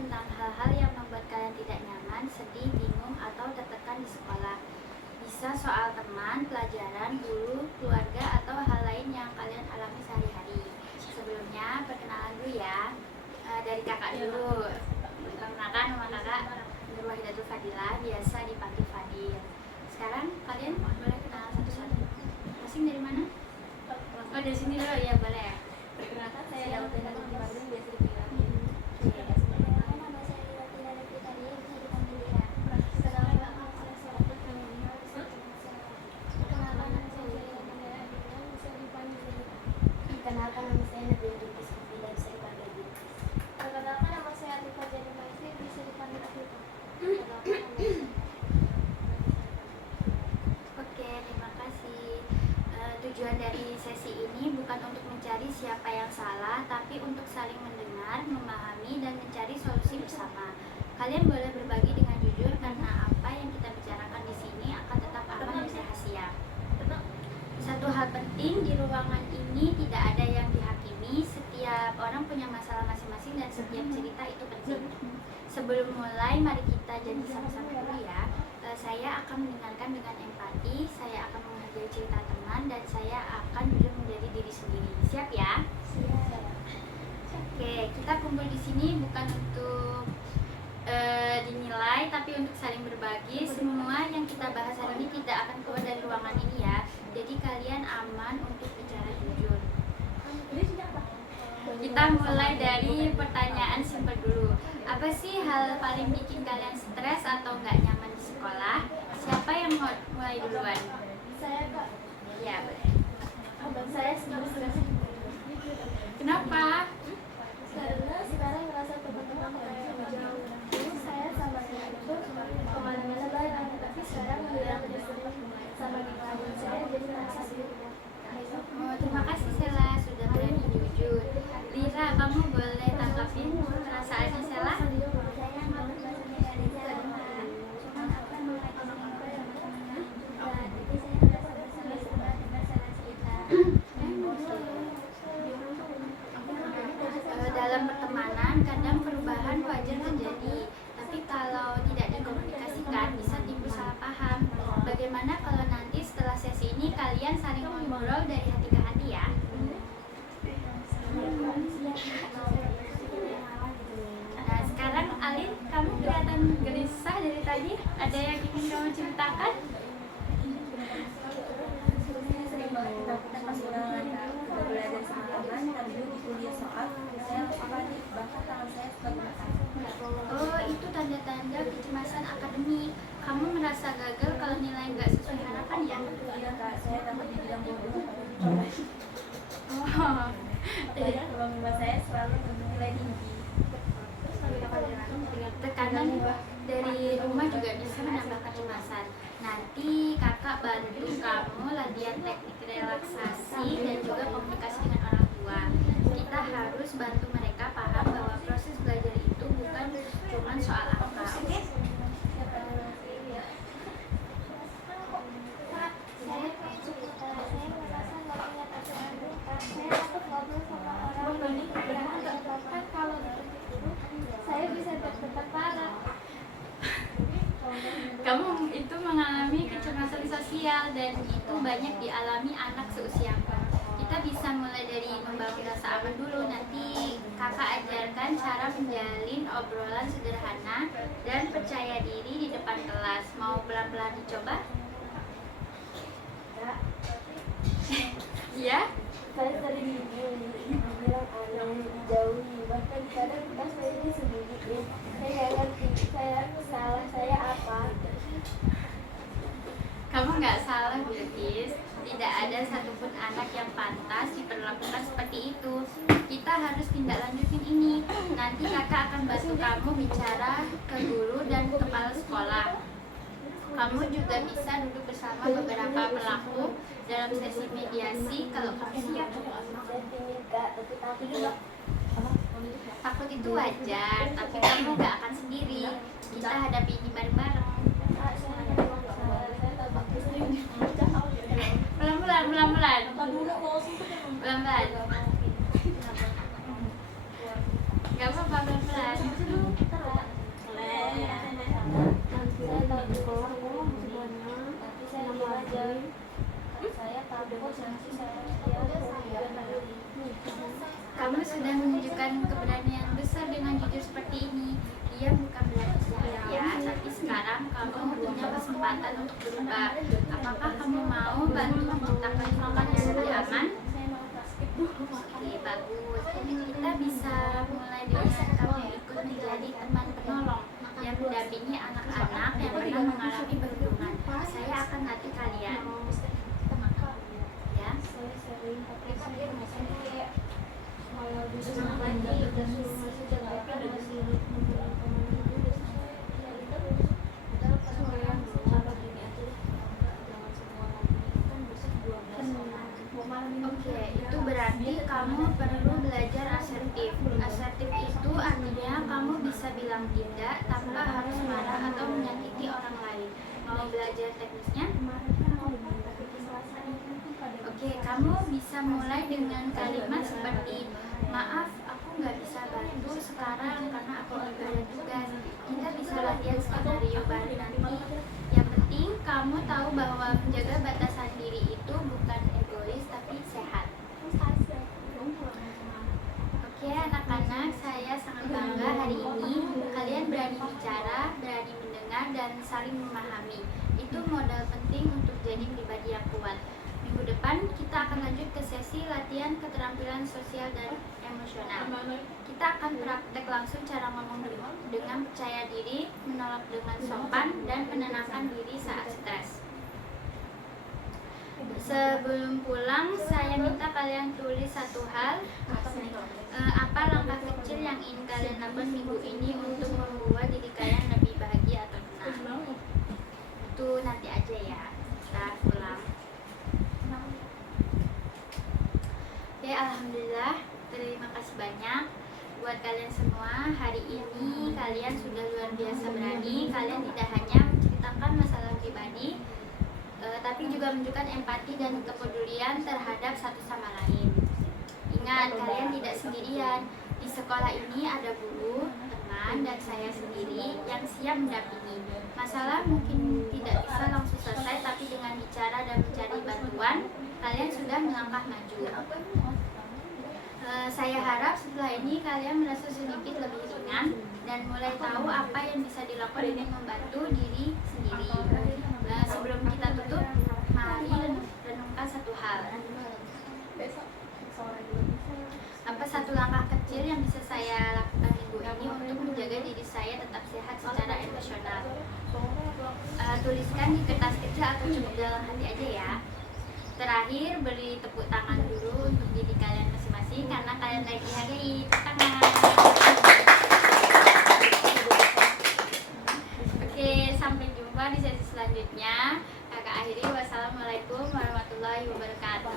tentang hal-hal yang membuat kalian tidak nyaman, sedih, bingung, atau tertekan di sekolah. Bisa soal teman, pelajaran, guru, keluarga, atau hal lain yang kalian alami sehari-hari. Sebelumnya, perkenalan dulu ya. Dari kakak dulu. Perkenalkan, nama kakak Nur Wahidatul Fadilah, biasa dipanggil Fadil. Sekarang kalian boleh kenal satu-satu. Masing dari mana? Oh, dari sini dulu ya, boleh. Perkenalkan, saya Daud Dena Binti Marlin, biasa dipanggil Amin. Nama saya Ratila Revita Dia, bisa dipanggil Ira. Perkenalkan, nama saya Sophia Kamilina, bisa dipanggil Sarah. Perkenalkan, nama saya Julia Mandala Adina, bisa dipanggil Lina. Perkenalkan, nama saya Nabil Binti Sofila, bisa dipanggil Binti. Perkenalkan, nama saya Atifah Jani Maisri, bisa dipanggil Atifah. Perkenalkan, nama saya Oke, terima kasih. Tujuan dari sesi ini bukan untuk mencari siapa yang salah, tapi untuk saling mendengar, memahami, dan mencari solusi bersama. Kalian boleh berbagi dengan jujur karena apa yang kita bicarakan di sini akan tetap aman dan rahasia. Satu hal penting di ruangan ini tidak ada yang dihakimi. Setiap orang punya masalah masing-masing dan setiap cerita itu penting. Sebelum mulai, mari kita janji sama-sama dulu ya. Saya akan mendengarkan dengan empati, saya akan menghargai cerita teman, dan saya akan jujur menjadi diri sendiri. Siap ya? Siap. Oke, kita kumpul di sini bukan untuk dinilai, tapi untuk saling berbagi. Semua yang kita bahas hari ini tidak akan keluar dari ruangan ini ya. Jadi kalian aman untuk bicara jujur. Kita mulai dari pertanyaan simpel dulu. Apa sih hal paling bikin kalian stres atau nggak nyaman di sekolah? Siapa yang mau mulai duluan? Saya Kak, Ya, boleh. abang saya sedang stres. Kenapa? Karena sekarang ngerasa teman-teman kayak jauh. Dulu saya sama dia itu kemana-mana bareng, tapi sekarang udah sering sama di kawan saya jadi merasa sendiri. Oh, terima kasih Sela sudah berani jujur. Lira, kamu boleh tanggapin perasaannya Sela? Saya banget bahasa Indonesia di rumah. Cuman apa mulai SMP yang tengah, jadi saya merasa bersalah dengan salah cerita. Dalam pertemanan kadang perubahan wajar terjadi, tapi kalau tidak dikomunikasikan bisa timbul salah paham. Bagaimana kalau nanti setelah sesi ini kalian saling ngobrol dari hati ke hati ya? Nah, sekarang Alin, kamu kelihatan gelisah dari tadi. Ada yang ingin kamu ceritakan? Saya sering banget ketakutan pas ulangan, belajar sama teman, tapi di kuliah soal saya panik, bahkan tangan saya suka gemetar. Oh, itu tanda-tanda kecemasan akademik. Kamu merasa gagal kalau nilai nggak sesuai harapan ya? Iya Kak, saya takut dibilang bodoh. Oh, Padahal ruang lingkup saya selalu nilai tinggi. tekanan dari rumah juga bisa menambah kecemasan. Nanti kakak bantu kamu latihan teknik relaksasi dan juga komunikasi dengan orang tua. Kita harus bantu mereka paham bahwa proses belajar itu bukan cuma soal angka, oke? Kak, saya pengen cerita. Saya merasa nggak punya pasangan. Kak, saya takut ngobrol sama orang yang tidak ada bakat. Kalau dikasih guru, saya bisa deg-degan parah. Kamu itu mengalami kecemasan sosial dan itu banyak dialami anak seusiamu. Kita bisa mulai dari membangun rasa aman dulu. Nanti kakak ajarkan cara menjalin obrolan sederhana dan percaya diri di depan kelas. Mau pelan-pelan dicoba? Kak, Iya? saya sering dibilang aneh, dijauhi, bahkan kadang pas saya disembunyiin. Saya nggak ngerti, salah saya apa. Kamu nggak salah, Bilkis. Tidak ada satupun anak yang pantas diperlakukan seperti itu. Kita harus tindak lanjutin ini. Nanti kakak akan bantu kamu bicara ke guru dan kepala sekolah. Kamu juga bisa duduk bersama beberapa pelaku dalam sesi mediasi kalau kamu siap. Saya pingin Kak, tapi takut. Takut itu wajar, tapi kamu nggak akan sendiri. Kita hadapi ini bareng-bareng. Kak, saya memang salah. Saya tak bagus. Pelan-pelan, pelan-pelan. Pelan-pelan. Gak apa-apa, pelan-pelan. diam bukan berarti sehat ya, tapi sekarang kamu punya kesempatan untuk berubah. Apakah kamu mau bantu menciptakan lingkungan yang lebih aman? Oke, bagus. Kita bisa mulai dengan kamu ikut menjadi teman penolong yang mendampingi anak-anak yang pernah mengalami perundungan. Saya akan latih kalian. Ya. Oke, itu berarti kamu perlu belajar asertif. Asertif itu artinya kamu bisa bilang tidak tanpa harus marah atau menyakiti orang lain. Mau belajar teknisnya? Oke, kamu bisa mulai dengan kalimat seperti maaf, aku nggak bisa bantu sekarang karena aku lagi ada tugas. Kita bisa latihan skenario baru nanti. Yang penting kamu tahu bahwa menjaga batasan diri itu bukan egois tapi sehat. Oke anak-anak, saya sangat bangga hari ini kalian berani bicara, berani mendengar, dan saling memahami. Itu modal penting untuk jadi pribadi yang kuat. Minggu depan kita akan lanjut ke sesi latihan keterampilan sosial dan emosional. Kita akan praktek langsung cara ngomong dengan percaya diri, menolak dengan sopan, dan menenangkan diri saat stres. Sebelum pulang, saya minta kalian tulis satu hal. Apa langkah kecil yang ingin kalian lakukan minggu ini untuk membuat diri kalian lebih bahagia atau tenang? Itu nanti aja ya, setelah pulang. Oke, alhamdulillah, terima kasih banyak buat kalian semua. Hari ini kalian sudah luar biasa berani. Kalian tidak hanya menceritakan masalah pribadi, tapi juga menunjukkan empati dan kepedulian terhadap satu sama lain. Ingat, kalian tidak sendirian. Di sekolah ini ada guru, teman, dan saya sendiri yang siap mendampingi. Masalah mungkin tidak bisa langsung selesai, tapi dengan bicara dan mencari bantuan, kalian sudah melangkah maju. Saya harap setelah ini kalian merasa sedikit lebih ringan dan mulai tahu apa yang bisa dilakukan untuk membantu diri sendiri. Sebelum kita tutup, mari renungkan satu hal. Apa satu langkah kecil yang bisa saya lakukan minggu ini untuk menjaga diri saya tetap sehat secara emosional? Tuliskan di kertas kecil atau cukup dalam hati aja ya. Terakhir, beri tepuk tangan dulu untuk diri kalian masing-masing karena kalian lagi dihargai. Tepuk tangan. Oke, sampai jumpa di sesi selanjutnya. Kakak akhiri, wassalamualaikum warahmatullahi wabarakatuh.